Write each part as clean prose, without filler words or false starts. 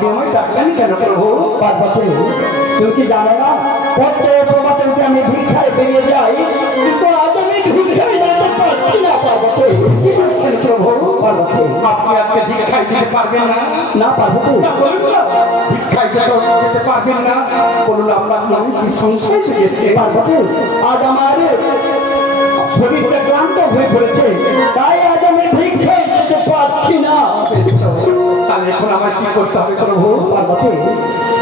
আপনি আমায় ডাকলেন কেন প্রভু? পার্বতী তুমি কি জানো না কত প্রভাতে আমি ভিক্ষায় বেরিয়ে যাই, কিন্তু আজ আমি ভিক্ষায় যেতে পারছি না। পার্বতী কি বলছেন প্রভু? পার্বতী আপনি আজকে ভিক্ষায় যেতে পারবেন না? না পার্বতী না বলুন না, ভিক্ষায় যেতে পারবেন না বলুন। আপনার নামে কি সংশয় জেগেছে? পার্বতী আজ আমার শরীরটা ক্লান্ত হয়ে পড়েছে, তাই আজ আমি ভিক্ষায় যেতে পারছি না। তাহলে এখন আমার কি করতে হবে প্রভু? পার্বতী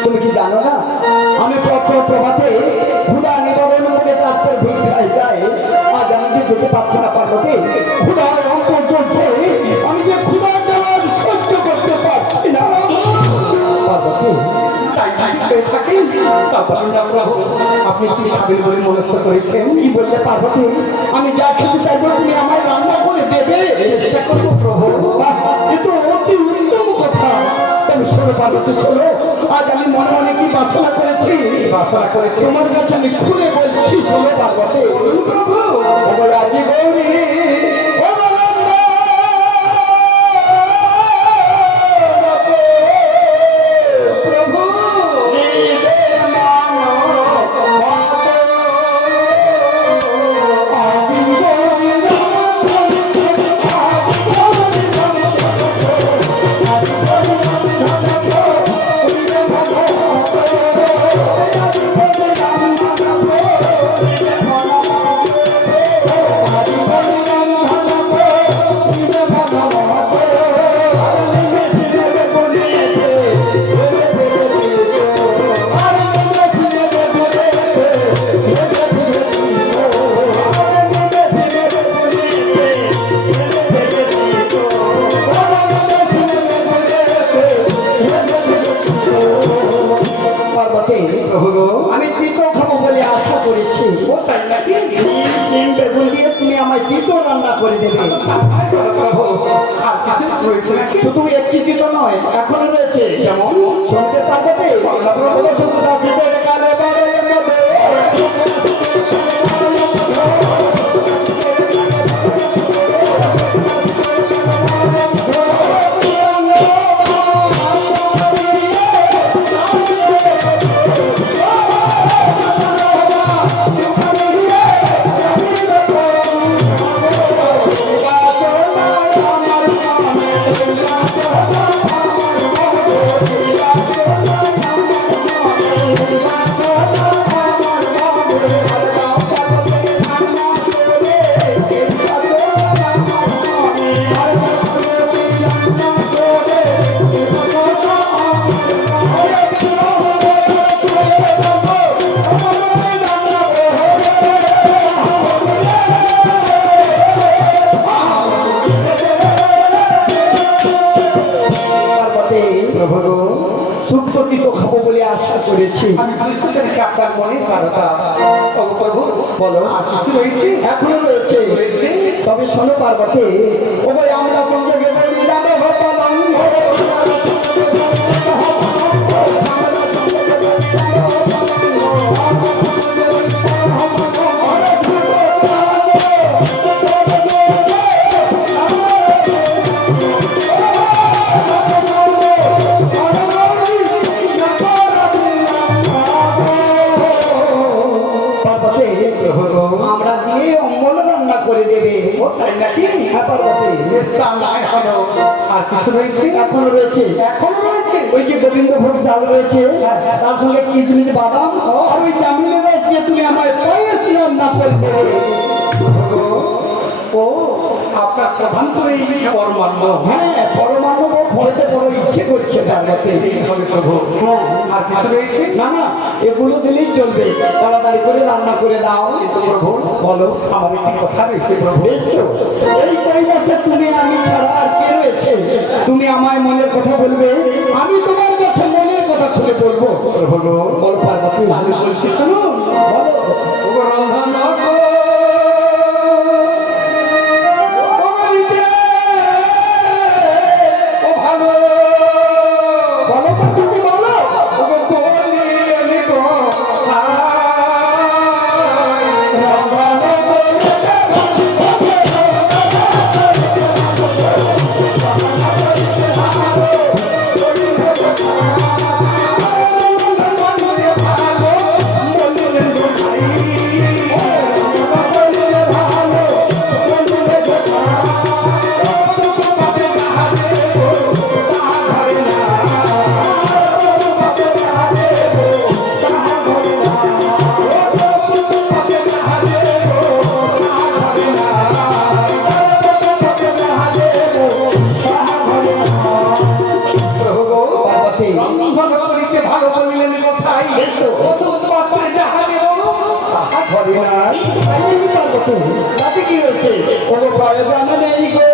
তুমি কি জানো না আমি প্রভাতে ক্ষুধা নিবারণ করে তারপর ভিক্ষায় যাই, আজ আমি যে যেতে পারছি না। পার্বতী ক্ষুধার অন্তর চলছে, আমি যে ক্ষুধার জ্বালা সহ্য করতে পারছি না। পার্বতী তাই পেয়ে থাকেন তা বলুন না প্রভু, আপনি কি খাবেন বলে মনস্থ করেছেন? কি বললে পার্বতী? আমি যা খেতে চাইবো তুমি আমায় রান্না করে দেবে। চেষ্টা করবো প্রভু। কিন্তু অতি উত্তম কথা। তবে শোনো পার্বতী শোনো, আজ আমি মনে মনে কি বাসনা করেছি, বাসনা করেছি তোমার কাছে আমি খুলে বলছি। শোনো পার্বতী বলুন প্রভু। রাজি গৌরী আমি তিতো খাবো বলে আশা করেছি। ও তাই নাকি? চিন বেগুন দিয়ে তুমি আমায় তিতো রান্না করে দেবে। প্রভু আর কিছু রয়েছে নাকি? শুধু একটি তিতো নয়, এখনো রয়েছে। যেমন শুনতে পারবে খাবো বলে আশা করেছি। আমি বুঝতে পেরেছি আপনার মনে বারোটা। প্রভু বলো আর কিছু রয়েছে? এখনো রয়েছে। তবে শোনো পার্বতী, ওই আমরা চন্দ্রকে বলি রামে হতালাম আমরা দিয়ে অম্বল রান্না করে দেবে। তাই নাকি? হ্যাঁ পার্বতী। আর কিছু রয়েছে? এখনো রয়েছে। এখনো রয়েছে? ওই যে গোবিন্দভোগ চাল রয়েছে, তার সঙ্গে কিচমিচ বাদাম আর ওই জামিনের রস দিয়ে তুমি আমায় পায়েস রান্না করে দেবে। ও আপনার প্রধান করে এই যে পরমান্ন। হ্যাঁ পরমাণু ফলতে বড় ইচ্ছে করছে পার্বতী। হবে প্রভু। হ্যাঁ আর কিছু রয়েছে? না না এগুলো দিলেই চলবে, তাড়াতাড়ি করে রান্না করে দাও। কিন্তু প্রভু বলো আমার একটি কথা রয়েছে প্রভু। বেশ তো, এই কৈলাসে তুমি আমি ছাড়া আর কে রয়েছে? তুমি আমায় মনের কথা বলবে, আমি তোমার কাছে মনের কথা খুলে বলবো। প্রভু বলো পার্বতী। আমি বলছি শুনুন। বলো ও রন্ধন ভাই এই পার্বতী তাতে কি হয়েছে ওগো পায়ে জানা নেই গো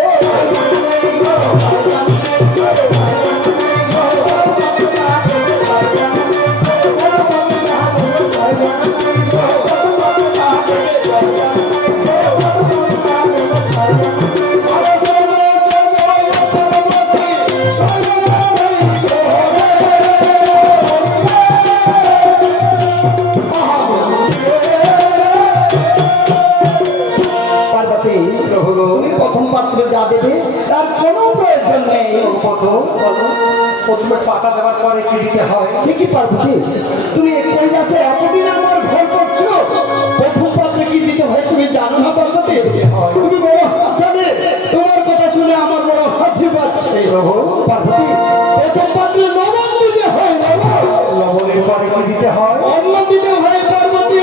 পার্বতী তুমি প্রথম পাত্রে যা দেবে তার কোনো প্রয়োজন নেই কত বলো প্রথমে পাতা দেওয়ার পরে কি দিতে হয়? সে কি পার্বতী তুমি একই গাছে এতদিন আমার ভয় করছো প্রথম পাত্রে কি দিতে হয় তুমি জানো না পার্বতী তুমি বড় হাসাবে তোমার কথা শুনে আমার বড় হাসি পাচ্ছে পার্বতী প্রথম পাত্রে লবণ দিতে হয় লবণের পরে কি দিতে হয়? অন্ন দিতে হয় পার্বতী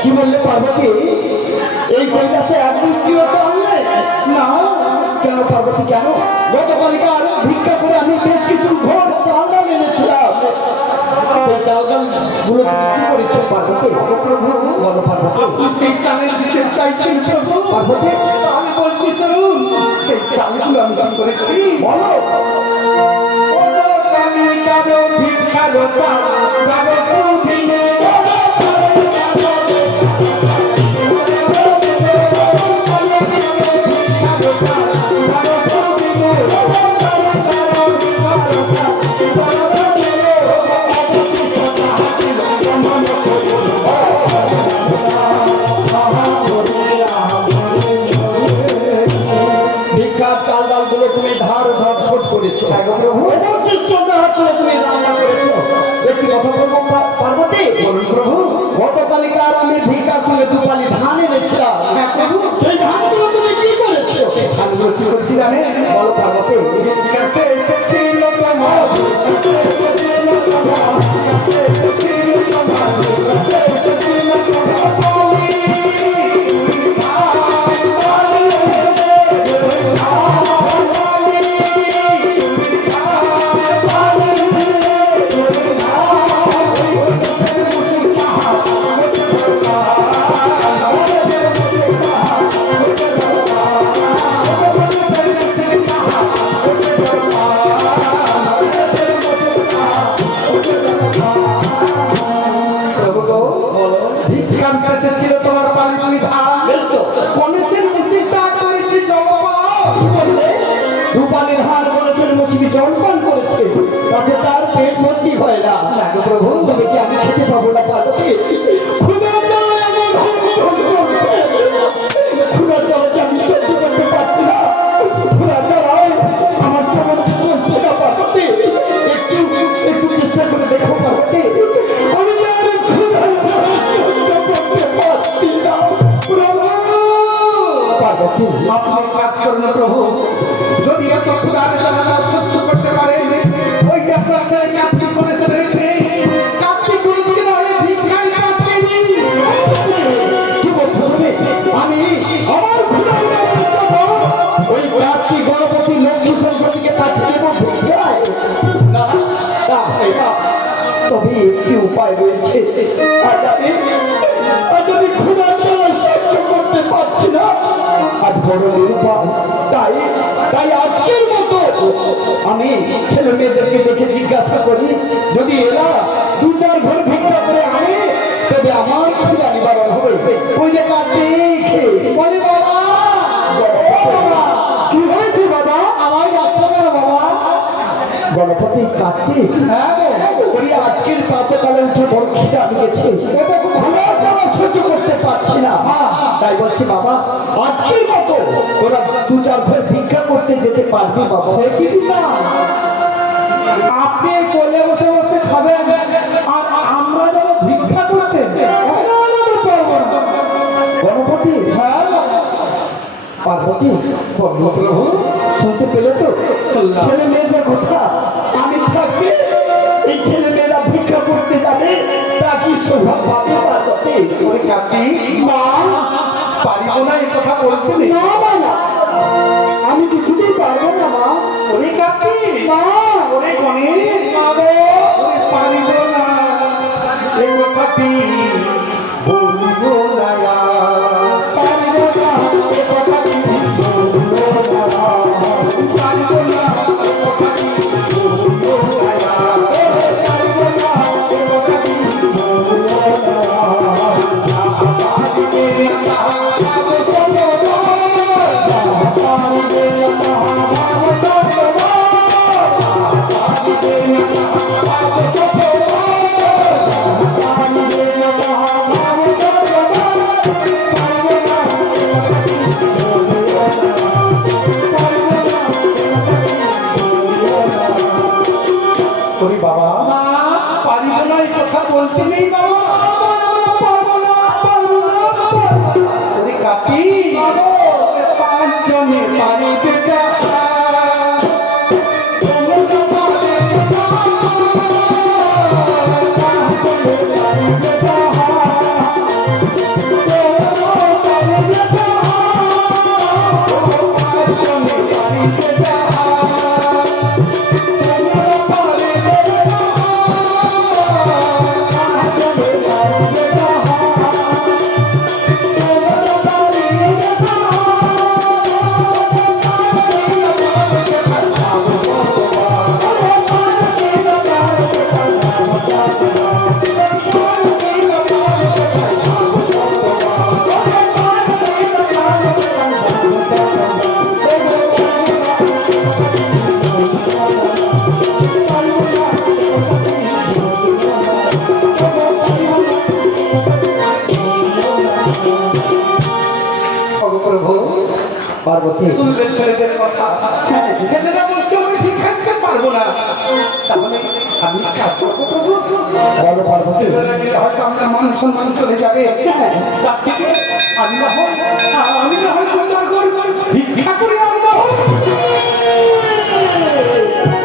কি বললে পার্বতী এই কৈলাসে এক দৃষ্টিও চাললে না কেন পার্বতী কেন গতকালকার ভিক্ষা করে আমি বেশ কিছু ঘর চাল এনেছিলাম সেই চালগাল গুলো কি করেছো পার্বতী প্রভু বলো পার্বতী আপনি সেই চালের বিশেষ চাইছেন প্রভু? পার্বতী আমি বলছি শুনুন, সেই চালগুলো আমি কি করেছি বলো ভিক্ষারো চাল গাবো সুদিনে ভিক্ষার চালডাল গুলো তুমি ধার ধার শোধ করেছো অবশিষ্ট হাত তুলে তুমি রান্না করেছো একটি কথা বলবো পার্বতী বলুন প্রভু গতকালিকার আমি ভিক্ষার সঙ্গে দুপালি ধান এনেছিলাম হ্যাঁ প্রভু, সেই ধানগুলো তুমি কি করেছো ধানগুলো কি করছি জানেন? বলো পার্বতী কাছে এসেছিল তোমার ভিক্ষার শেষে ছিল তোমার পালি ধান গণেশের মুসিদটা করেছি জলপান কি বললে দুপালি ধান করেছেন মুসিবি জলপান করেছে তাতে তার পেট ভর্তি হয় না প্রভু তবে কি আমি খেতে পাবো না পার্বতী ক্ষুধার জ্বালায় আমার ধন করছে ক্ষুধার জ্বালায় আমি সহ্য করতে পারছি না ক্ষুধার জ্বালায় আমার সমর্থ চলছে না পার্বতী একটু একটু চেষ্টা করে দেখো পার্বতী আমি যে আর ক্ষুধার জ্বালায় সহ্য করতে পারছি না প্রভু পার্বতী আপনি কাজ করুন প্রভু, যদি এত ক্ষুধার জ্বালা সহ্য করতে পারেন, ওই যে আপনার ছেলে কার্তিক গণেশ রয়েছে, কার্তিক গণেশকে নয় ভিক্ষায় পাঠিয়ে দিন। কি বলছো তুমি আমি আমার ক্ষুধার জ্বালায় ওই কার্তিক গণপতি লক্ষ্মী সরস্বতীকে পাঠিয়ে দেবো ভিক্ষায় না না হয় না তবে একটি উপায় রয়েছে আজ আমি ক্ষুধার জ্বালায় সহ্য করতে পারছি না আজ বড় নিরুপায় তাই তাই আজকের মতো আমি ছেলে মেয়েদেরকে দেখে জিজ্ঞাসা করি যদি এরা দু চার ঘর ভিক্ষা করে আনে তবে আমার ক্ষুধা নিবারণ হবে ওই যে কার্তিক বলে বাবা কি হয়েছে বাবা আমার যাত্রা কেন বাবা গণপতি কার্তিক হ্যাঁ ওই আজকের প্রাতকালে উঠে বড় খিদা লেগেছে এটা খুব ভালো জ্বালা সহ্য করতে পারছি না তাই বলছি বাবা আজকের মতো ওরা দু চার ঘর ভিক্ষা করতে যেতে পারবে বাবা সে কি না আপনি কোলে বসে বসে খাবেন আর আমরা যাবো ভিক্ষা করতে? গণপতি হ্যাঁ পার্বতী প্রভু শুনতে পেলে তো শুনলাম। ছেলে মেয়েদের কথা আমি থাকতে এই ছেলে মেয়েরা ভিক্ষা করতে যাবে তা কি স্বভাব পাবে পার্বতী? ওরে কাকি মা পারিব না এই কথা বলতে নেই। না মা না আমি কিছুতেই পারবো না মা। ওরে কাকি মা ওরে গণেশ পারবো ওরে পারিব না এই কথাটি বলিব না আর। পারবো না এ কথা কি বলবো না মা। পারিব না এই কথাটি বলিব না আর। পারবো না এ কথা কি বলবো না মা। ওরে বাবা পারিব না এই কথা বলতে নেই বাবা। পারবো না পারবো না ওরে কাকি ওরে পাঁচজনে পারিবে না। প্রভু পার্বতী শুনলেন ছেলেদের কথা। ছেলেরা বলছে আমি ভিক্ষা দিতে পারবো না। তাহলে আমি কাজ করবো প্রভু। বলো পার্বতী ছেলেরা গেলে হয়তো আমরা মান সম্মান চলে যাবে। তার থেকে আমি না হয় প্রচার করি ভিক্ষা করে আমরা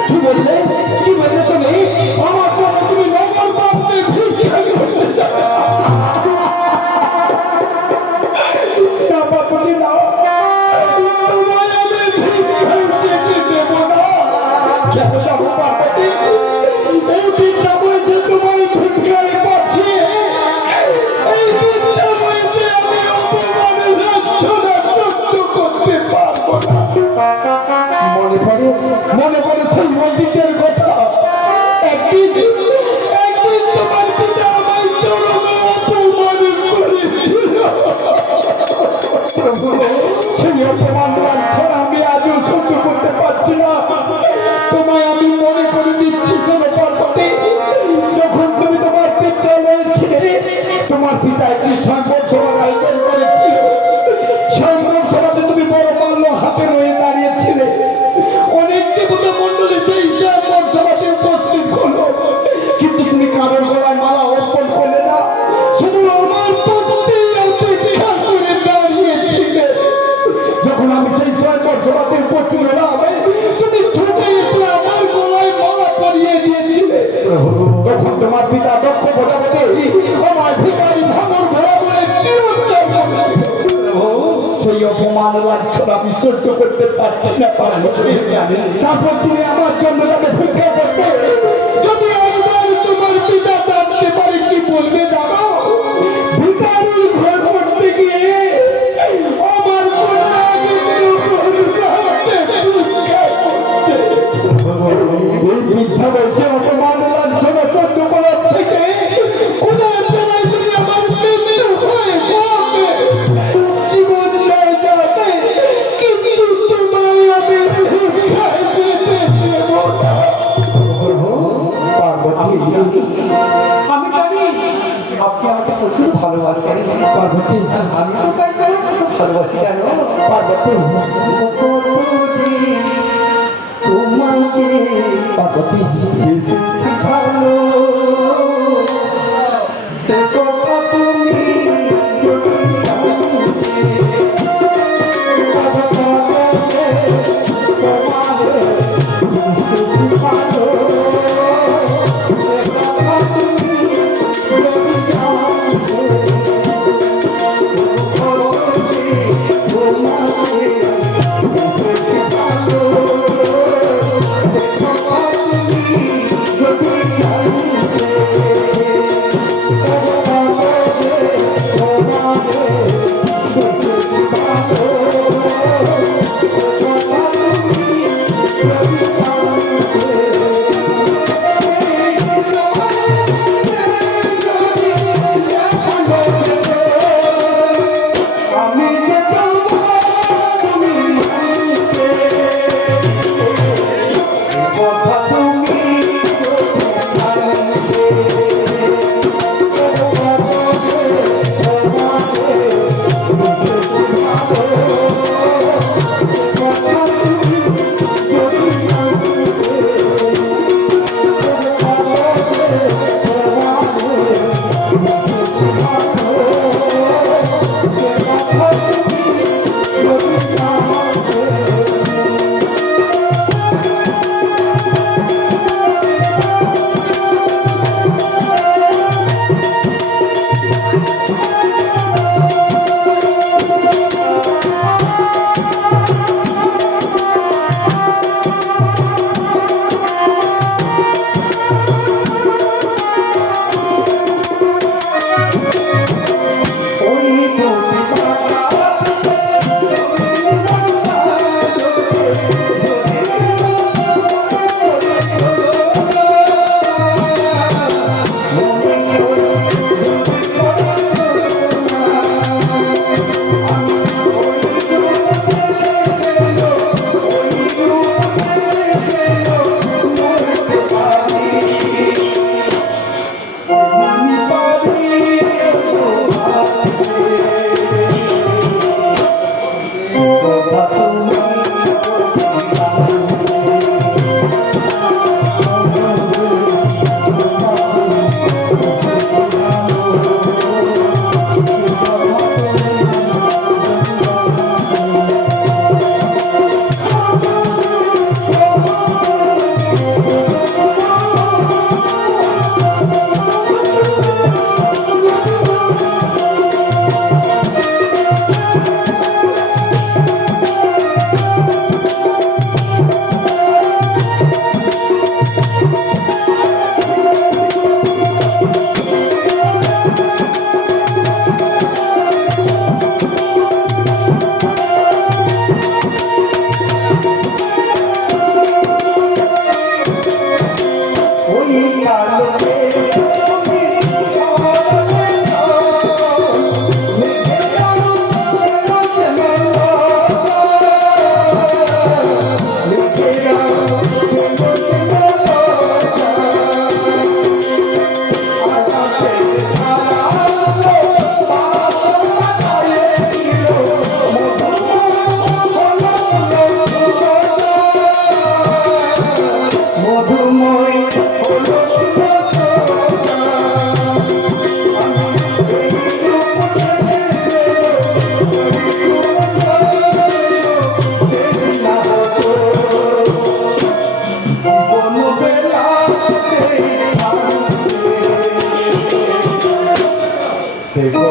কি বললে তুমি আমার জন্য তুমি নকল পাপে ভিক্ষা করতে যাবে না পার্বতী না তোমায় আমি ভিক্ষা দিতে দেব না। কেন যাবো পার্বতী? এই বিদ্যা বলছে তোমার ভিক্ষায় পাচ্ছি এই বিদ্যা বলছে আমি অপমানের লাঞ্ছনা সহ্য করতে পারবো না। মনে পড়ে সেই মসজিদের কথা। একদিন তোমার পিতা আমায় চরমে অপমান করেছিল। সেই অপমান লাঞ্ছনা আমি আজও সহ্য করতে পারছি না। তোমায় আমি মনে করে দিচ্ছি শোনো পার্বতী, যখন তুমি তোমার বিদ্যালয়ে ছিলে তোমার পিতা একটি সংবাদ সভার আয়োজন করেছিল। সংবাদ সভাতে তুমি বড় মাল্য হাতে রয়ে দাঁড়িয়েছিলে। অনেক দেবতা মন্ডলী সেই সংবাদ সভাতে উপস্থিত হলো, কিন্তু তুমি কারোর গলায় মালা অর্পণ করলে না, শুধু আমার প্রতি অপেক্ষা করে দাঁড়িয়েছিলে। যখন আমি সেই সংবাদ সভাতে উপস্থিত হলাম তুমি ছুটে এসে আমার গলায় মালা পরিয়ে দিয়েছিলে। তখন তোমার পিতা দক্ষ প্রজাপতি আমার ভিখারি ভাঙর ভরা বলে সেই অপমান লাঞ্ছনা আমি সহ্য করতে পারছি না পার্বতী। তারপর তুমি আমার জন্য তাকে ভিক্ষা করতে। যদি একবার তোমার পিতা জানতে পারে কি বলবে জানো? ভিখারির ঘর করতে গিয়ে আমার কন্যা কিন্তু ভিক্ষা করছে। এই মিথ্যা বলছে অপমান লাঞ্ছনা সহ্য করার থেকে খোদার জানায় যদি আমার মৃত্যু হয়ে যাবে, জীবন যায় যাবে, কিন্তু তোমায় আমি ভিক্ষায় যেতে দেব না। পার্বতী আমি জানি আপনি আমাকে প্রচুর ভালোবাসেন। পার্বতী আমি তো তাই বলে কত ভালোবাসি জানো। পার্বতী তোমাকে পার্বতী বেশি ভালো সে কথা তুমি যদি জানতে।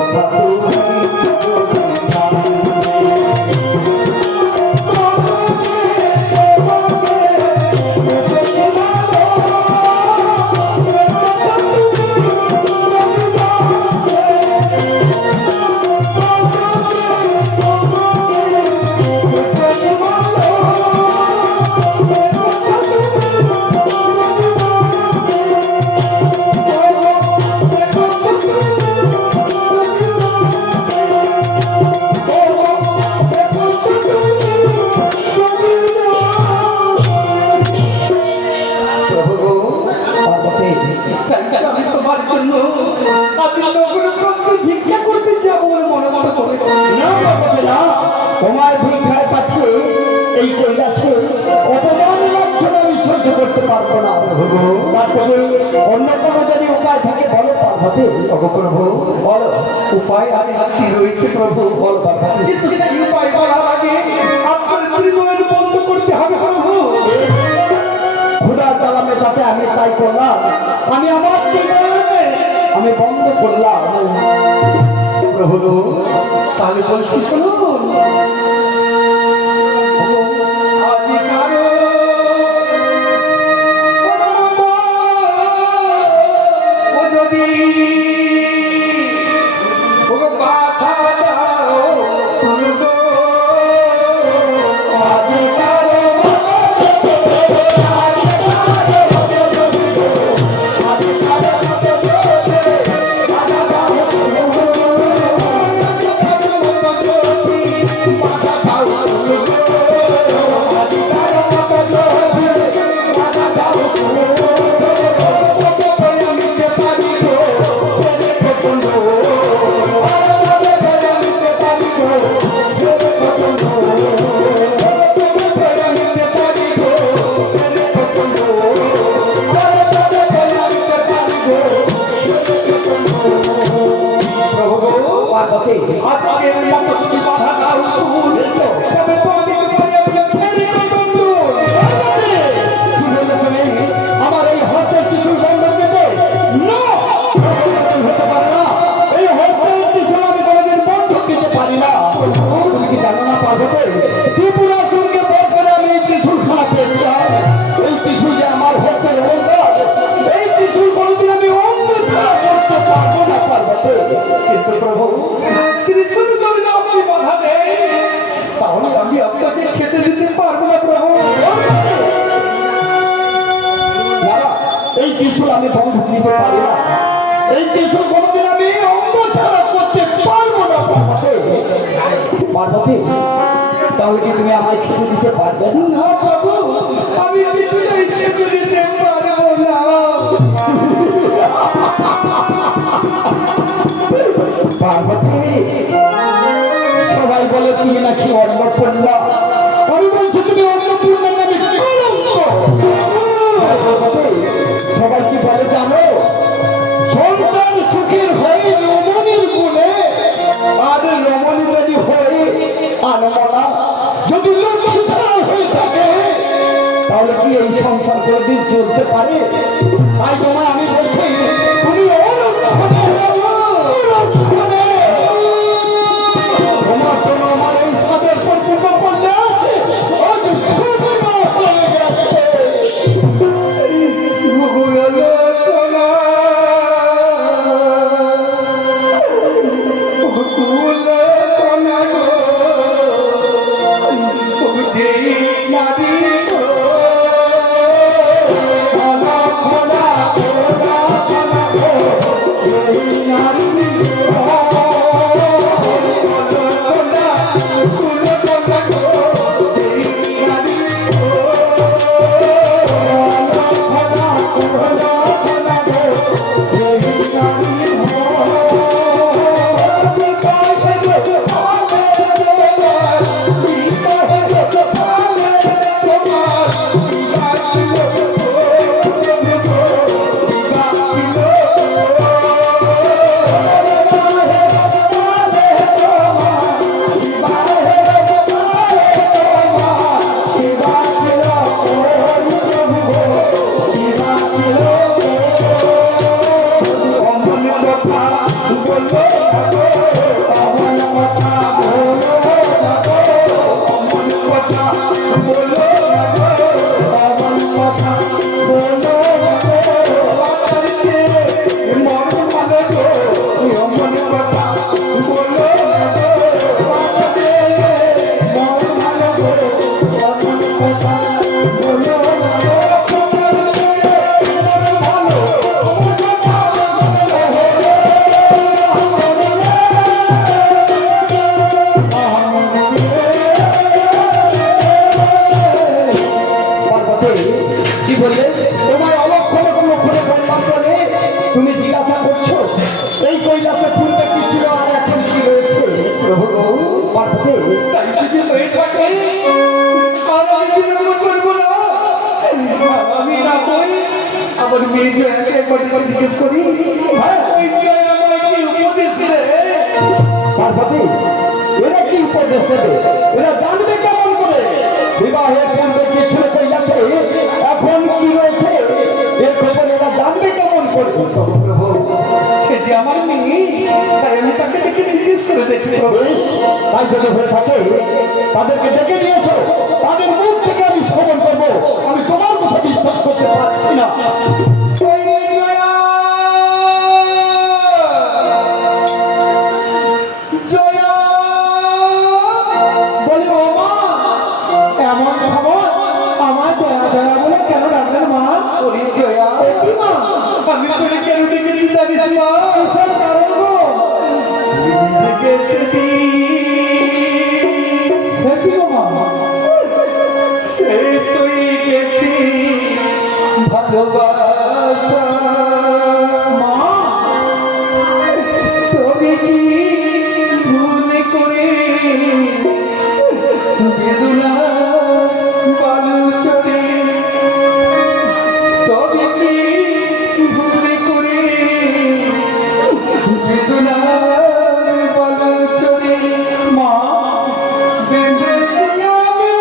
কথা আমি তোমার জন্য আজ নগর প্রান্তে ভিক্ষা করতে যাবো বলে মনস্থ করেছি। না বাবা না, তোমার ভিক্ষায় পাচ্ছে এই কৈলাসে অপমান লাঞ্ছনা আমি সহ্য করতে পারবো না। তারপরে অন্য কোনো যদি উপায় থাকে বলো পার্বতী। প্রভু বলো উপায় আমি হাতে রয়েছে প্রভু, বলো পার্বতী। কিন্তু সেই উপায় বলার আগে আপনার ত্রিনয়ন বন্ধ করতে হবে প্রভু। ক্ষুধার জ্বালা মেটাতে আমি তাই করলাম, আমি আমার ত্রিনয়নে আমি বন্ধ করলাম। প্রভু তাহলে বলছি শুনুন, আদি কারো ও যদি ও কথা দাও শুনবো, আদি কারো পার্বতী আজকের মতো যদি বাধা দাও শুন, তবে তো আমি তোমাকে ছেড়ে দেবো। আমার এই হত্যের কিছু বন্ধ দেবে না, হতে পারে না। এই হত্যের কিছু আমি কোনোদিন বন্ধ দিতে পারি না। তুমি কি জানো না পার্বতী, ত্রিপুরাসুরকে বধ করে আমি এই ত্রিশূল খানা পেয়েছিলাম। এই ত্রিশূল যে আমার হত্যের অলঙ্কার, এই ত্রিশূল কোনোদিন আমি অঙ্গ ছাড়া করতে পারবো না পার্বতী। কিন্তু প্রভু ত্রিশূল যদি না আপনি বাধা দেন, তাহলে আমি আপনাকে খেতে দিতে পারবো না প্রভু। না, এই ত্রিশূল আমি বন্ধ দিতে পারি না। এই ত্রিশূল কোনোদিন আমি অঙ্গ ছাড়া করতে পারবো না পার্বতী। পার্বতী তাহলে কি তুমি আমায় খেতে দিতে পারবে না? না প্রভু, আমি কিছুতেই খেতে দিতে পারবো না। পার্বতী সবাই বলে তুমি নাকি অন্নপূর্ণা, আমি বলছি তুমি অন্নপূর্ণা নামে কলঙ্ক। পার্বতী সবাই কি বলে জানো, সন্তান সুখের হয়ে রমণীর গুণে, আর রমণী যদি হয়ে আনমনা, যদি লক্ষ্মী ছাড়া হয়ে থাকে, তাহলে কি এই সংসার কোনদিন চলতে পারে? তাই তোমায় আমি বলছি তুমি অলক্ষণে, অলক্ষণে তোমার জন্য আমার এই সাদের সম্পূর্ণ করলে আছে, আজ শূন্য হয়ে গেছে। নারী অমন কথা বলো না গো, অমন কথা বলো না গো, অমন কথা বলো না গো। বাঁচাইছে মন ভালো গো, অমন কথা বলো না গো, বাঁচাইছে মন ভালো গো, অমন কথা বলো না গো। পার্বতী কি বললে? তোমায় অলক্ষণে কুলক্ষণে বললাম বলে তুমি জিজ্ঞাসা করছো এই কৈলাসে পূর্বে কি ছিল আর এখন কি রয়েছে? প্রভু পার্বতী তাই যদি হয়ে থাকে আর আমি বিলম্ব করবো না, আমি না হই আমার মেয়ে জয়াকে একবার একবার জিজ্ঞেস করি, হ্যাঁ। ওই জয়া আমায় কি উপদেশ দেয়? পার্বতী এরা কি উপদেশ দেবে? এরা জানবে কেমন করে বিবাহের পূর্বে কি ছিল কৈলাসে এখন কি রয়েছে এর খবর এরা জানবে কেমন করে? প্রভু সে যে আমার মেয়ে, তাই আমি তাকে দেখে জিজ্ঞেস করে দেখি প্রভু। বেশ, তাই যদি হয়ে থাকে তাদেরকে ডেকে নিয়েছো, তাদের মুখ থেকে আমি শ্রবণ করবো। আমি তোমার কথা বিশ্বাস করতে পারছি না। ওই জয়া, জয়া, বলি ও মা, এমন খবর আমার দয়া দয়া বলে কেন ডাকলেন মা? ওরে জয়া, এ কি মা? আমি তোরে কেন ডেকেছি জানিস মা? কিসের কারণ গো? ডেকেছি সে কি গো মা? শেষ হয়ে গেছি ভালোবাসা। মা তবে কি ভুল করে বেদনা বালু চড়ে, তবে কি ভুল করে বেদনা বালু চড়ে, মা জেনেছি আমি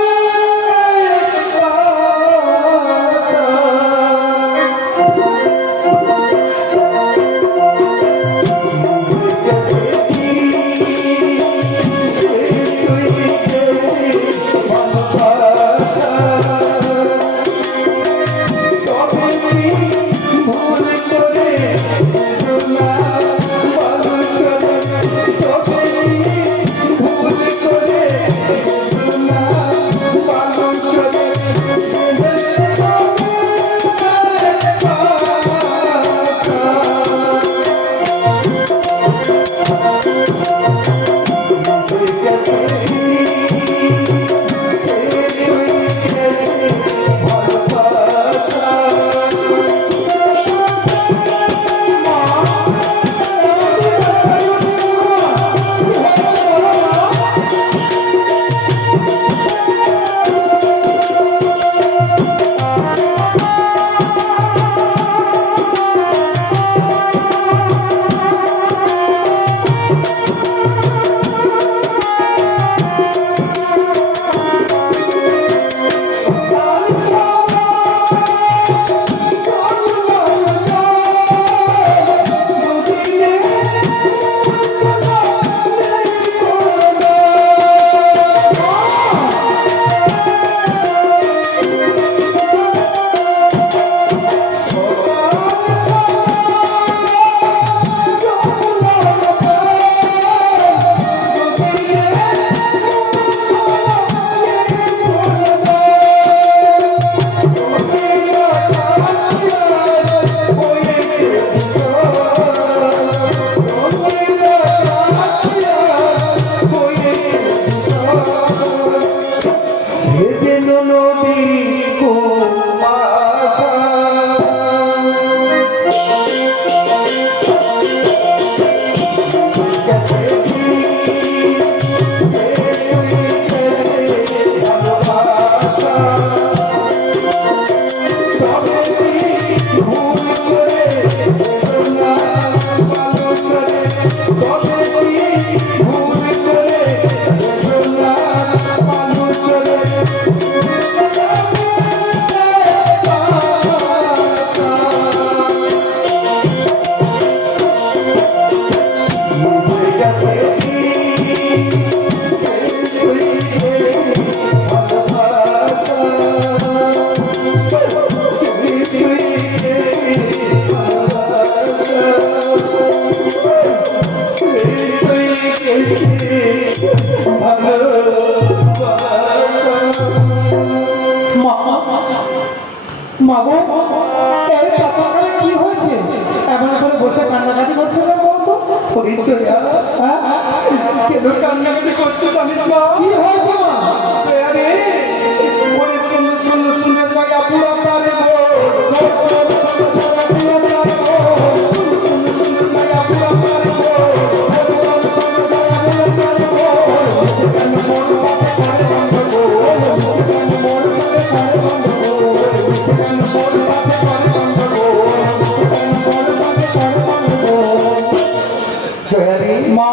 আশা। মাগো এই সকালে কি হয়েছে এমন করে বসে কান্নাকাটি করছো না বলতো কেন কান্নাকাটি করছো জানিস না? কি হয়েছে মা আরে ওরে শুনে শুনে শুনে জয়া পুরা পারে মা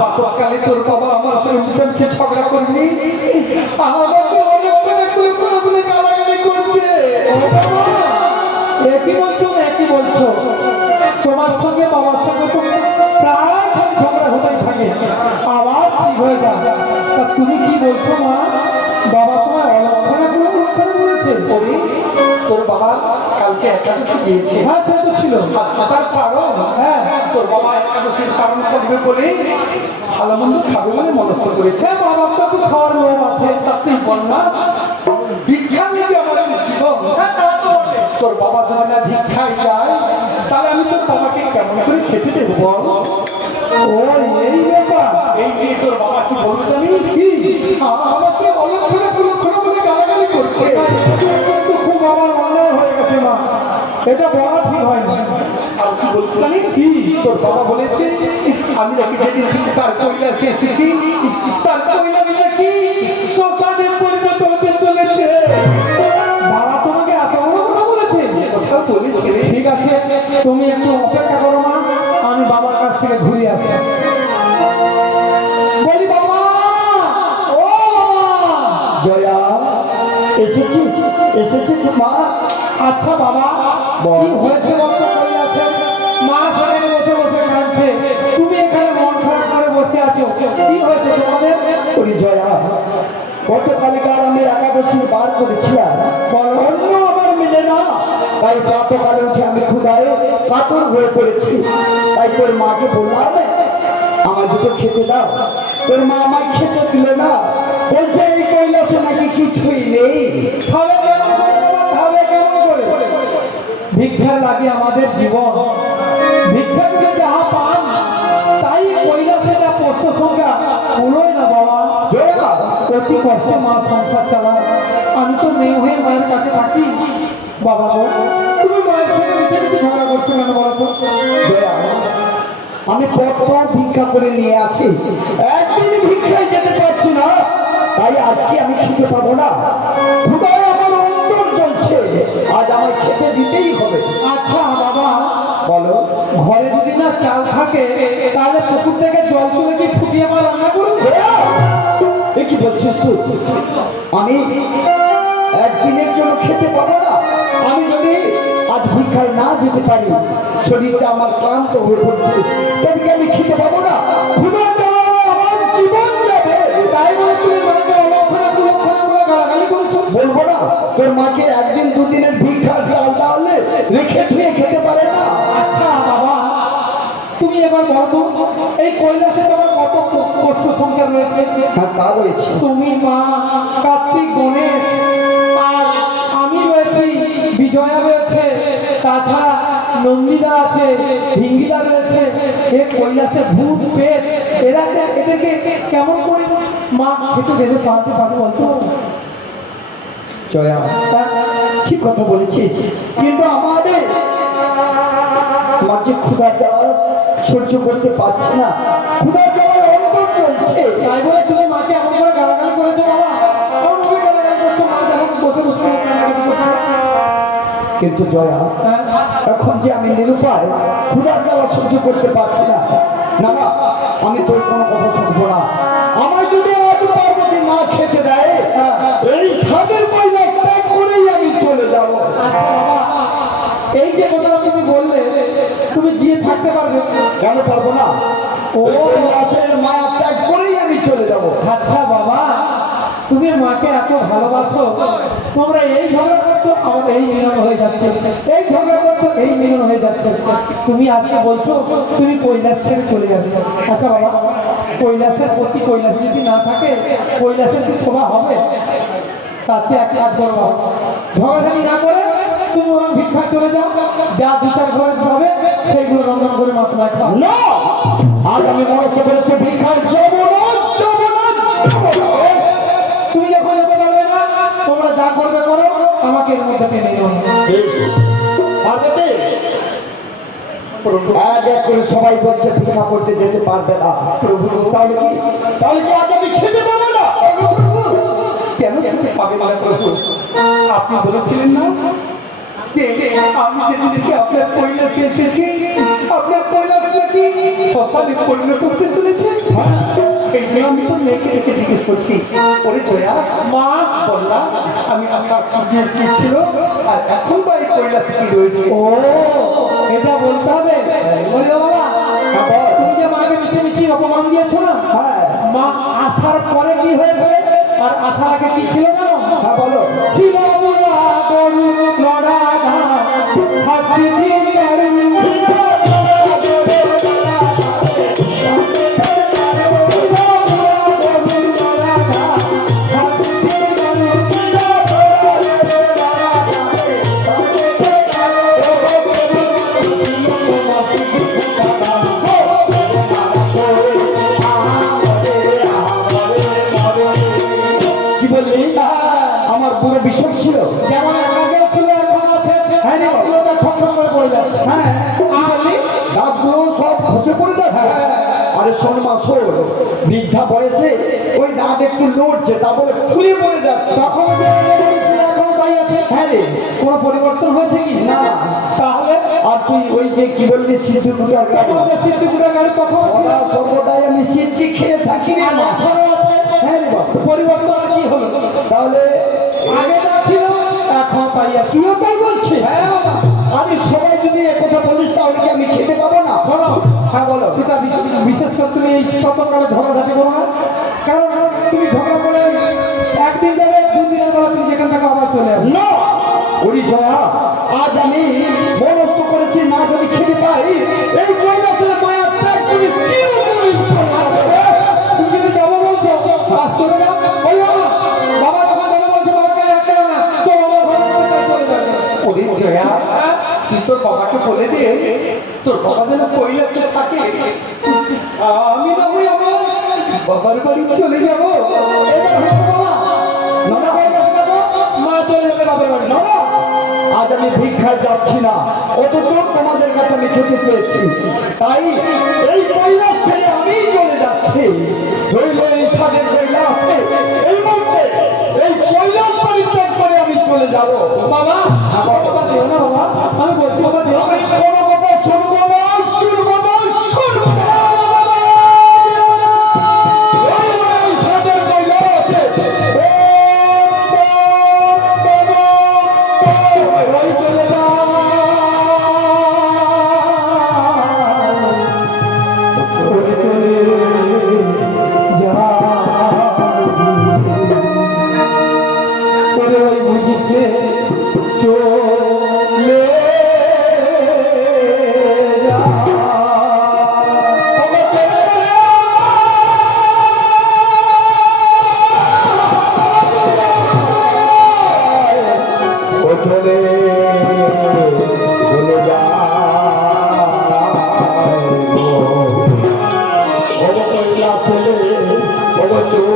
পাতকালে তোর বাবা আমার সঙ্গে মুখে ঝগড়া করবি আমাকে অনেক করে বলে গালাগালি করছে। একই বলছো না একই বলছো তোমার সঙ্গে বাবার সঙ্গে তো প্রায় খালি ঝগড়া হতেই থাকে আবার ঠিক হয়ে যায় তা তুমি কি বলছো মা বাবা তোমার অলক্ষণা বলেছে বলি তোর বাবা কালকে একাদশী দিয়েছে হ্যাঁ সে তো ছিল তার কারণ হ্যাঁ তোর বাবা একাদশীর পালন করবে বলে ভালো মন্দ খাবে বলে মনস্থ করেছে। হ্যাঁ বাবার তো একটু খাওয়ার লোভ আছে তা তুই বল না ভিক্ষা নিতে আমাদের ছিল তোর বাবা যদি না ভিক্ষায় যায় তাহলে আমি তোর বাবাকে কেমন করে খেতে দেবো বল? ও এই ব্যাপার এই নিয়ে তোর বাবা কি বলতো জানিস কি আমাকে অলক্ষণে কুলক্ষণে বলে গালাগালি করছে। কিন্তু খুব আমার অন্যায় হয়ে গেছে মা এটা বলা ঠিক হয়নি আর কি বলছি জানিস কি তোর বাবা বলেছে আমি নাকি যেদিন থেকে তার কৈলাসে এসেছি তার কৈলাসে নাকি শ্মশানে পরিণত হতে চলেছে। বাবা তোমাকে এত বড় কথা বলেছে কথা বলেছে রে। ঠিক আছে তুমি একটু অপেক্ষা করো মা আমি বাবার কাছ থেকে ঘুরে আসি বলি বাবা ও বাবা জয়া এসেছিস এসেছিস মা? আচ্ছা বাবা কি হয়েছে বলতো কই আছে মা সেখানে বসে বসে কাঁদছে তুমি এখানে মন খারাপ করে বসে আছো কি হয়েছে তোমাদের ওরে জয়া গতকালকার আমি একাদশী বার করেছিলাম অন্য আমার মিলে না তাই প্রাতকালে উঠে আমি ক্ষুধায় কাতর হয়ে পড়েছি তাই তোর মাকে বললাম আমার দুটো খেতে দাও তোর মা আমায় খেতে দিল না বলছে এই কৈলাসে নাকি কিছুই নেই। খাবে কেমন করে বাবা খাবে কেমন করে ভিক্ষার লাগে আমাদের জীবন ভিক্ষা করে যাহা পান তাই কৈলাসে যা পোষ্য সংখ্যা হলোই না বাবা জয়া অতি কষ্টে মা সংসার চালায় আমি তো মেয়ে হয়ে মায়ের কাছে থাকি বাবা গো তুমি মায়ের সঙ্গে মিশে মিশে ঝগড়া করছো কেন বলো তো জয়া আমি কত ভিক্ষা করে নিয়ে আছি একদিন ভিক্ষায় যেতে পারছি না তাই আজকে আমি খেতে পাবো না ক্ষুধায় আমার অন্তর জ্বলছে আজ আমায় খেতে দিতেই হবে। আচ্ছা বাবা বলো ঘরে যদি না চাল থাকে তাহলে পুকুর থেকে জল তুলে কি ফুটিয়ে মা রান্না করবে জয়া, এ কি বলছিস তুই? আমি একদিনের জন্য খেতে পাবো না। আমি যদি আজ ভিক্ষায় না যেতে পারি শরীরটা আমার ক্লান্ত হয়ে পড়ছে তবে কি আমি খেতে পাবো না? ক্ষুধা জ্বালায় আমার জীবন যাবে। তাই বলে তুমি মাকে অলক্ষণে কুলক্ষণে বলে গালাগালি করেছো বলবো না তোর মাকে একদিন দুদিনের ভিক্ষার চাল তাহলে রেখে ধুয়ে খেতে পারে না। আচ্ছা বাবা তুমি এবার বলো এই কৈলাসে তোমার কত পোষ্য সংখ্যা রয়েছে হ্যাঁ তা রয়েছে। তুমি মা কার্তিক গণেশ আর আমি রয়েছি বিজয়া রয়েছে তাছাড়া নন্দিদা আছে ভিঙ্গিদা রয়েছে এ কৈলাসে ভূত পেট এরা এদেরকে কেমন করে মা খেতে দেবে পারতে পারবে বলতো জয়া ঠিক কথা বলেছিস কিন্তু আমার যে ক্ষুধা জ্বালা সহ্য করতে পারছি না ক্ষুধা জ্বালায় অন্তর চলছে। তাই বলে তুমি মাকে এমন করে গালাগালি করেছো বাবা এমন করে গালাগালি করছো মা যখন বসে বসে কান্নাকাটি করছে কিন্তু জয়া হ্যাঁ এখন যে আমি নিরুপায় ক্ষুধার জ্বালা সহ্য করতে পারছি না না না আমি তোর কোনো কথা শুনবো না। আমার যদি আজ পার্বতী না খেতে দেয় এই ছাদের ময়লা ত্যাগ করেই আমি চলে যাবো। আচ্ছা বাবা এই যে কথাটা তুমি বললে তুমি গিয়ে থাকতে পারবে কেন পারবো না? ও গাছের মাকে এত ভালোবাসো, তোমরা এই ঝগড়া করছো, আমার এই মিলন হয়ে যাচ্ছে, এই ঝগড়া করছো, এই মিলন হয়ে যাচ্ছে। তুমি আজকে বলছো তুমি কৈলাস ছেড়ে চলে যাবে। আচ্ছা বাবা, কৈলাসের প্রতি কৈলাস যদি না থাকে, কৈলাসের কি শোভা হবে? তার চেয়ে এক কাজ করো বাবা, ঝগড়াঝাড়ি না করে তুমি ওরকম ভিক্ষা চলে যাও, যা দু চার ঘরে পাবে সেইগুলো রন্ধন করে মা তোমায় খাও। না, আজ আমি মনস্থ করেছি ভিক্ষায় যাব না, যাব না, যাব না। তুমি যখন যেতে পারবে না, তোমরা যা করবে করো, আমাকে এর মধ্যে টেনে নিও না। পার্বতী, আজ এক করে সবাই বলছে ভিক্ষা করতে যেতে পারবে না। প্রভু, তাহলে কি আজ আমি খেতে পাবো না? কেন খেতে পাবে না প্রভু? আপনি বলেছিলেন না যে আমি যেদিন এসে আপনার কৈলাসে এসেছি, আপনার কৈলাস নাকি শ্মশানে পরিণত হতে চলেছে। এই জন্য আমি তো মেয়েকে দেখে জিজ্ঞেস করছি, ওরে জয়া মা বললা আমি আসার আপনার কি ছিল, আর এখন বা এই কৈলাসে কি রয়েছে। ও, এটা বলতে হবে। বললো বাবা, তুমি যে মাকে মিছিমিছি অপমান দিয়েছো না, মা আসার পরে কি হয়েছে আর আসার আগে কি ছিল না? হ্যাঁ বলো। ছিল বুড়া গরু লড়া হাতি কি বললি? আমার বুড়ো বিষয় ছিল। যেমন আগেও ছিল এখন আছে। হ্যাঁ রে বাবা। এগুলো তার ঠকঠক করে পড়ে যাচ্ছে। হ্যাঁ, কি বললি? দাঁতগুলো সব ঘুচে পড়ে যাচ্ছে। আরে শোন মা, শোন, বৃদ্ধা বয়সে ওই দাঁত একটু নড়ছে, তা বলে খুলে পড়ে যাচ্ছে। তখন ছিল এখন তাই আছে। হ্যাঁ রে, কোনো পরিবর্তন হয়েছে কি? না। তাহলে আর তুই ওই যে কি বললি সিদ্ধুটার গাড়ি, আমাদের সিদ্ধিপুরের গাড়ি কখন ছিল? সর্বদাই আমি সিদ্ধি খেয়ে থাকি রে মা। এখনো আছে। হ্যাঁ রে বাবা। পরিবর্তন আর কি হলো? তাহলে আগে যা ছিল এখন তাই আছে। তুইও তাই বলছিস? হ্যাঁ বাবা। আরে সবাই যদি একথা বলিস তাহলে কি আমি খেতে পাবো না? শোনো, হ্যাঁ বলো। পিতা, বিশেষ করে তুমি এই ততকালে ঝগড়াঝাটি করো না, কারণ তুমি ঝগড়া করে একদিন যাবে, দুদিনের বেলা তুমি যেখান থেকে আবার চলে আসবে। না, ওরি জয়া, আজ আমি মনস্থ করেছি না যদি খেতে পাই, এই কৈলাসের মায়া ত্যাগ করে চিরতরে চলে যাবো। তুমি যদি যাবো বলছো, আজ চলে যাও। ওই বাবা, বাবা যখন যাবো বলছে, বাবাকে একটা না, তো আমার ঘরের মধ্যে তাই চলে যাবে। ওরে জয়া, তুই তোর বাবাকে বলে দে, তোর বাবা যেন কৈলাসে থাকে। আমি না হই আমার বাবার বাড়ি চলে যাবো। এবার হলো বাবা, বাবা কৈলাসে যাবো, মা চলে যাবে বাবার বাড়ি। না, না, আজ আমি ভিক্ষায় যাচ্ছি না, অথচ তোমাদের কাছে আমি খেতে চেয়েছি, তাই এই কৈলাস ছেড়ে আমি চলে যাচ্ছি। হইল এই সাদের কৈলাস, এই মুহূর্তে এই কৈলাস পরিত্যাগ করে আমি চলে যাবো। বাবা, বাবা দিও না বাবা, আমি বলছি বাবা দিও না। আমি কোনো কথা শুনবো না, শুনবো না, শুনবো না। এই সাদের কৈলাস, ওই চলে যা। ওরে চলে যা, ওরে ওই বুঝিছে চলে যা। ও চলে চলে যায়, ও কৈলাস ছেলে, ও চলে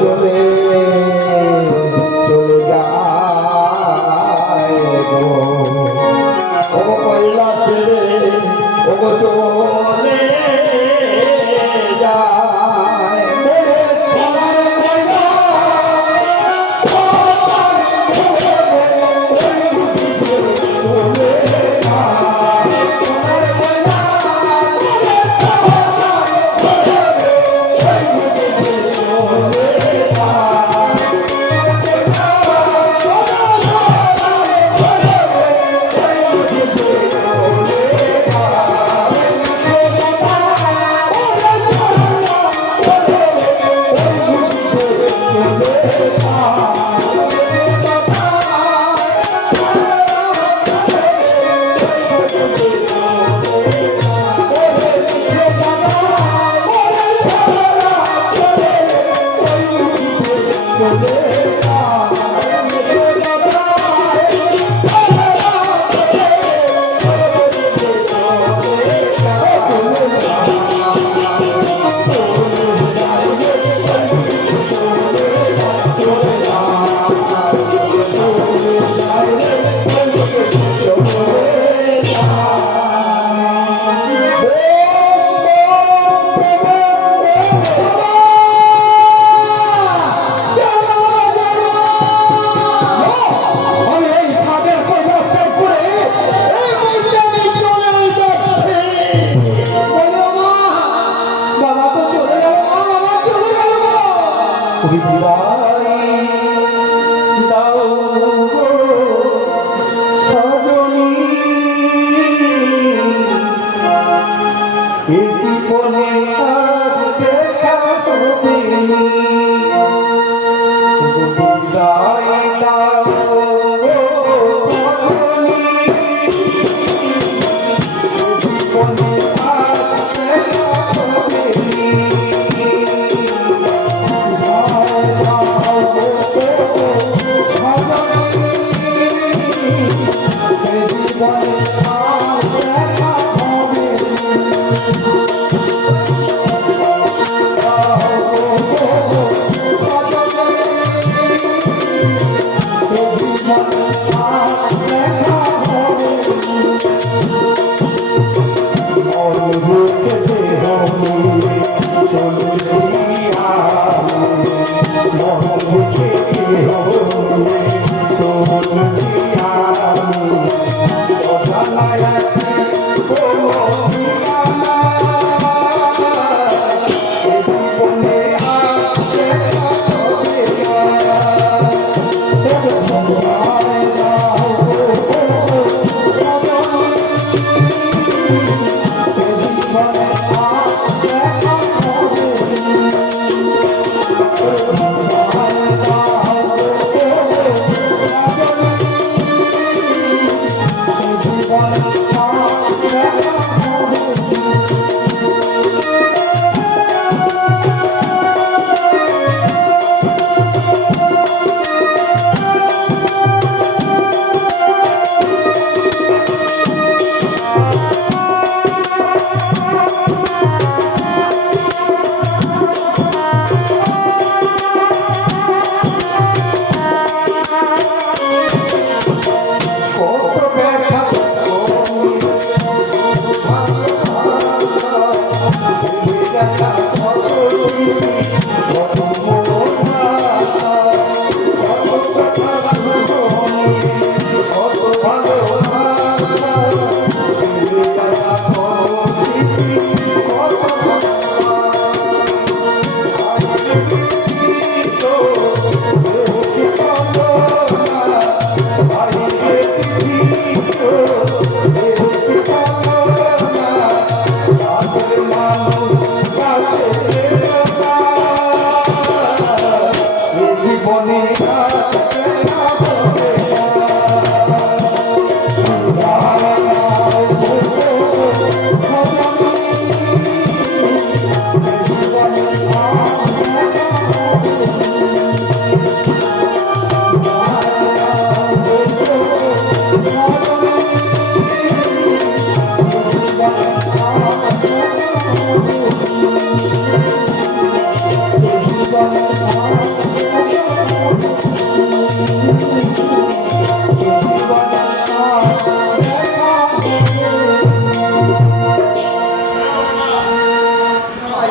চলে চলে যায় গো, ও কৈলাস ছেড়ে, ও চলে যায়। এই জীবনে আর দেখা হবে বিদায় দাও সজনী, জীবনে আর দেখা হবে বিদায় দাও সজনী, জীবনে আর দেখা হবে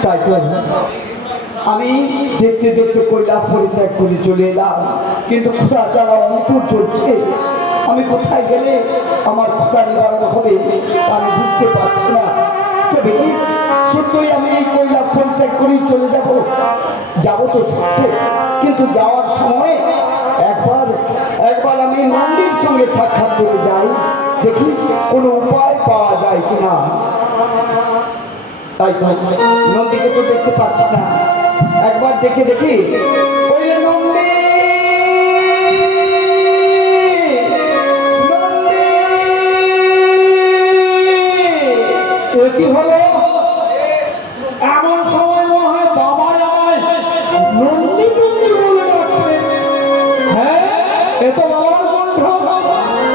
তাই তো আমি দেখতে দেখতে কৈলাস পরিত্যাগ করে চলে এলাম, কিন্তু ক্ষুধা যারা অন্তর চলছে, আমি কোথায় গেলে আমার ক্ষুধা নিবারণ হবে তা আমি বুঝতে পারছি না। তবে কি সত্যই আমি এই কৈলাস পরিত্যাগ করেই চলে যাবো তো সত্য, কিন্তু যাওয়ার সময় একবার আমি নন্দীর সঙ্গে সাক্ষাৎ করে যাই, দেখি কোনো উপায় পাওয়া যায় কিনা। তাই তো নন্দীকে তো দেখতে পাচ্ছি না, একবার দেখি ওই নন্দী কি হলো? এমন সময় মনে হয় বাবা আমায় নন্দী নন্দী বলে ডাকছে। হ্যাঁ, এ তো বাবার কণ্ঠ।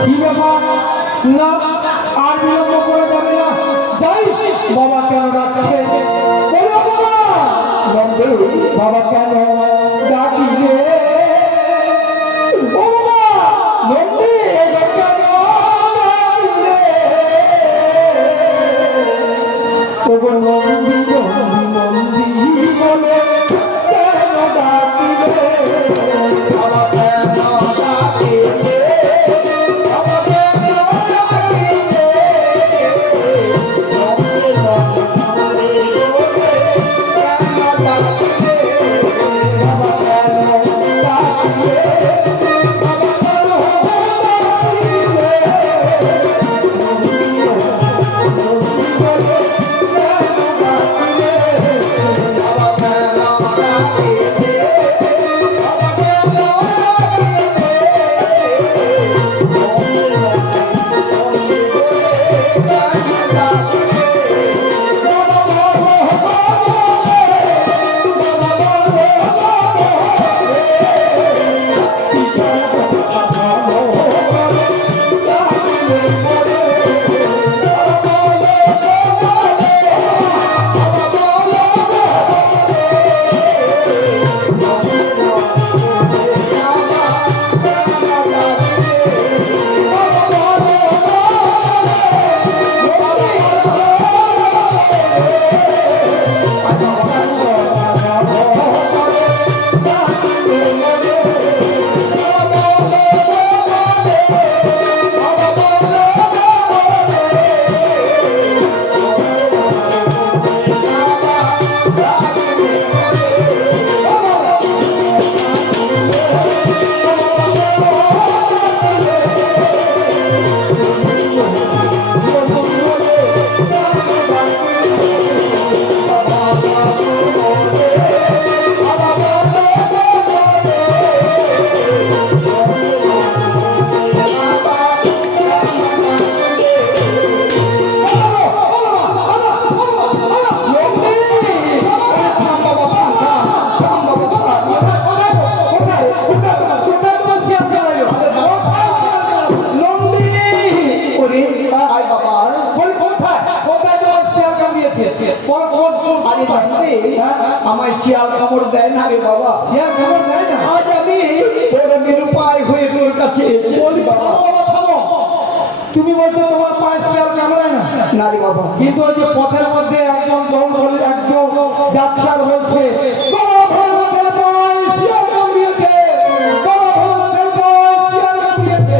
কি ব্যাপার? না, আর বিলম্ব করে যাবে না, যাই বাবা কেন ডাকছে। বলো বাবা, নন্দী বাবা কেন ডাকিলে? ও বাবা, নন্দী কেন ডাকিলে? ওগো নন্দী নন্দী নন্দী বলে কেন ডাকিলে? বাবা কেন ডাকিলে? বাবা কেন ডাকিলে? নন্দী নন্দী বলে কেন ডাকিলে? বাবা কেন ডাকিলে? বাবা কেন ডাকিলে? নন্দী নন্দী বলে আরে নন্দী, আমায় শিয়াল কামড় দেয় না রে বাবা। শিয়াল কামড় দেয় না? আজ আমি তোর নিরুপায় হয়ে তোর কাছে এসেছি বাবা। থামো। তুমি বলছো তোমার পায়ে শিয়াল কামড়ায় না? না রে বাবা। কিন্তু ওই যে পথের মধ্যে একজন জঙ্গল একজন যাত্রার বলছে বাবা ভগবতের পায়ে শিয়াল কামড়িয়েছে, বাবা ভগবতের পায়ে শিয়াল কামড়িয়েছে।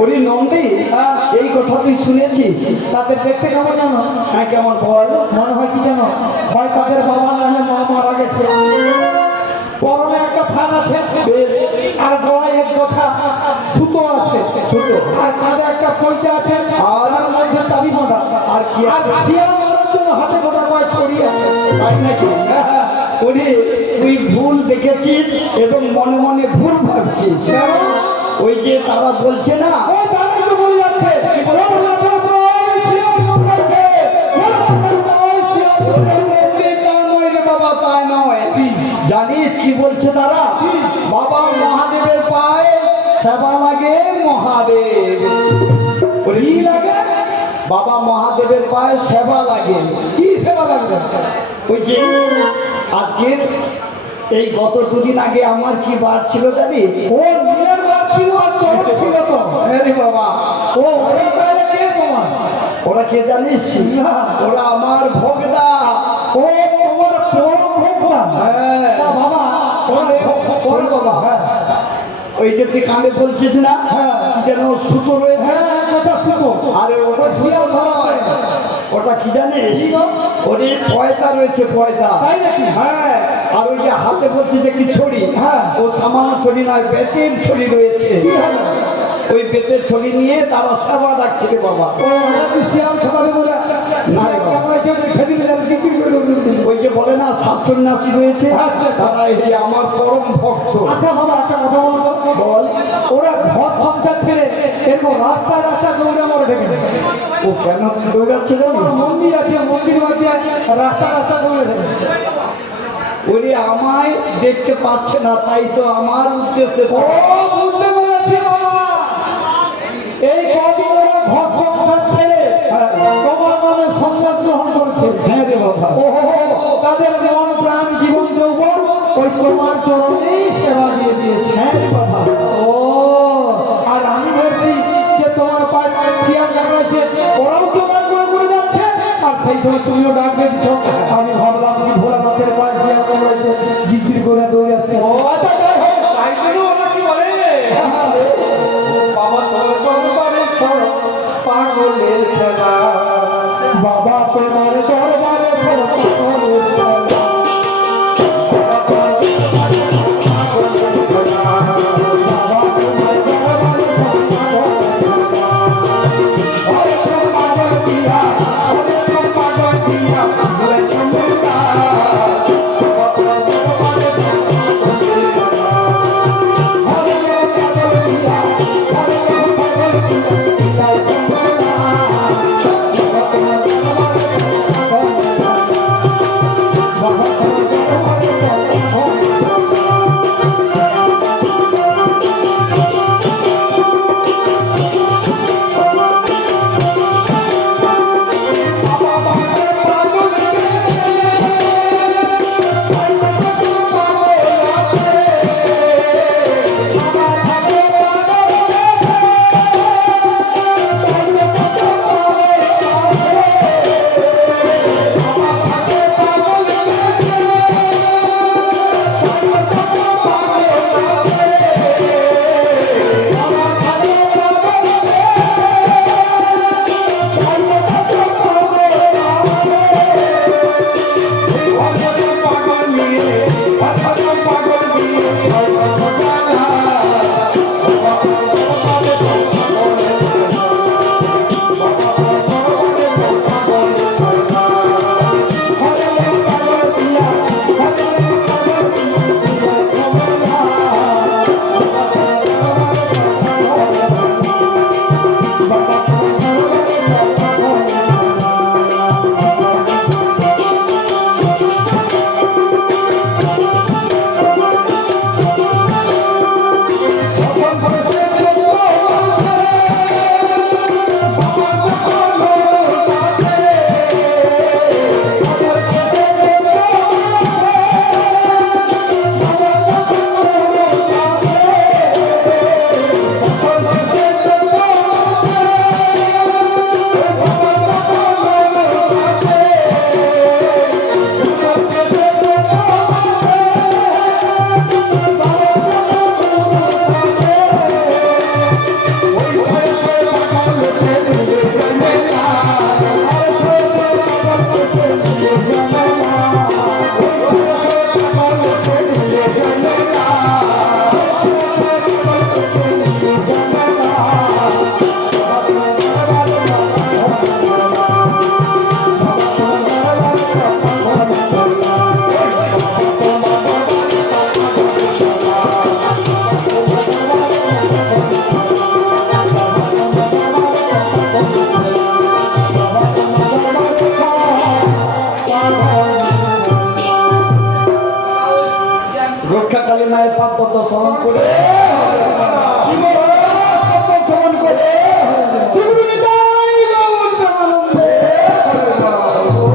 ওরে নন্দী, এই কথা তুই শুনেছিস? তাদের দেখতে কেমন জানো? হ্যাঁ, কেমন বল? মনে হয় কি জানো, হয় তাদের বাবা না হলে মা মারা গেছে। পরনে একটা থান আছে বেশ, আর গলায় এক কথা সুতো আছে, সুতো, আর কাঁধে একটা পয়সা আছে, আর মধ্যে চাবি বাঁধা। আর কি আর আছে? শিয়াল মারার জন্য হাতে গোটা কয় ছড়ি আছে। তাই নাকি? ওরে তুই ভুল দেখেছিস এবং মনে মনে ভুল ভাবছিস। কেন? ওই যে তারা বলছে না, ওই দাঁড়াই তো বলে যাচ্ছে ওর মাথার পায়ে শিয়াল কামড়েছে, ওর মাথার পায়ে শিয়াল কামড়েছে। তা নয় রে বাবা, তাই নয়। জানিস কি বলছে তারা? বাবা মহাদেবের পায়ে সেবা লাগে মহাদেব। ওরে কি লাগে? বাবা মহাদেবের পায়ে সেবা লাগে। কি সেবা লাগবে? ওই যে আজকের এই গত দুদিন আগে আমার কি বার ছিল জানিস? ওর মিলের বার ছিল আর তোর ছিল তো। হ্যাঁ রে বাবা। ও ওরা তাহলে কে তোমার? ওরা কে জানিস? না। ওরা আমার ভোগদা। ও তোমার পরম ভক্তা। হ্যাঁ। তা বাবা ওরে বাবা, হ্যাঁ ওই যে তুই কানে বলছিস না, হ্যাঁ। যেন সুতো রয়েছে, হ্যাঁ কথা শুনো। আরে ওটা শিয়াল নয়, ওটা কি জানিস? ওরে পয়তা রয়েছে, পয়তা। তাই নাকি? হ্যাঁ। আর ওই যে হাতে বলছি যে কি ছড়ি, হ্যাঁ। ও সামান্য ছড়ি নয়, বেতের ছড়ি রয়েছে। কি হলো? ওই বেতের ছড়ি নিয়ে তারা সেবা ডাকছে রে বাবা। ও আমাকে শিয়াল খাবারে বলে না রে বাবা। আমরা যে খেতে গেলে বিক্রি করে দেবো। ওই যে বলে না সাত সন্ন্যাসী রয়েছে, আচ্ছা। তারা এই আমার পরম ভক্ত। আচ্ছা বাবা একটা কথা বলো তো। বল। ওরা ঘর সংসার ছেড়ে এরকম রাস্তায় রাস্তায় দৌড়ে মরে দেখে। ও কেন দৌড়াচ্ছে জানো? মন্দির আছে, মন্দির মধ্যে রাস্তা রাস্তা দৌড়ে দেখে। ওরে আমায় দেখতে পাচ্ছে না, তাই তো আমার উদ্দেশ্যে ও বুঝতে পেরেছি বাবা। এই কদিন ওরা ঘর সংসার ছেড়ে তোমার নামে সন্ন্যাস গ্রহণ করেছে। হ্যাঁ রে বাবা। ও তাদের মন প্রাণ জীবন যৌবন ওই তোমার চরণেই সেবা দিয়ে দিয়েছে। হ্যাঁ রে বাবা। ও আর আমি ভাবছি যে তোমার পায়ে শিয়াল কামড়েছে, ওরাও তোমার করে যাচ্ছে, আর সেই সময় তুমিও ডাকবে দিচ্ছ। আমি ভাবলাম কি ভোলানাথের পায়ে শিয়াল কামড়েছে, জিজ্ঞির করে দৌড়ে আসছে। ও আচ্ছা যাই হোক, তাই জন্য ওরা কি বলে? বাবা তোর দরবারে সব পাগলের খেলা। বাবা তোমার দরবারে সব পাগলের খেলা। পাগল দিয়া, পাগল দিয়া, রক্ষাকালী মায়ের পাদ পদ্ম স্মরণ করে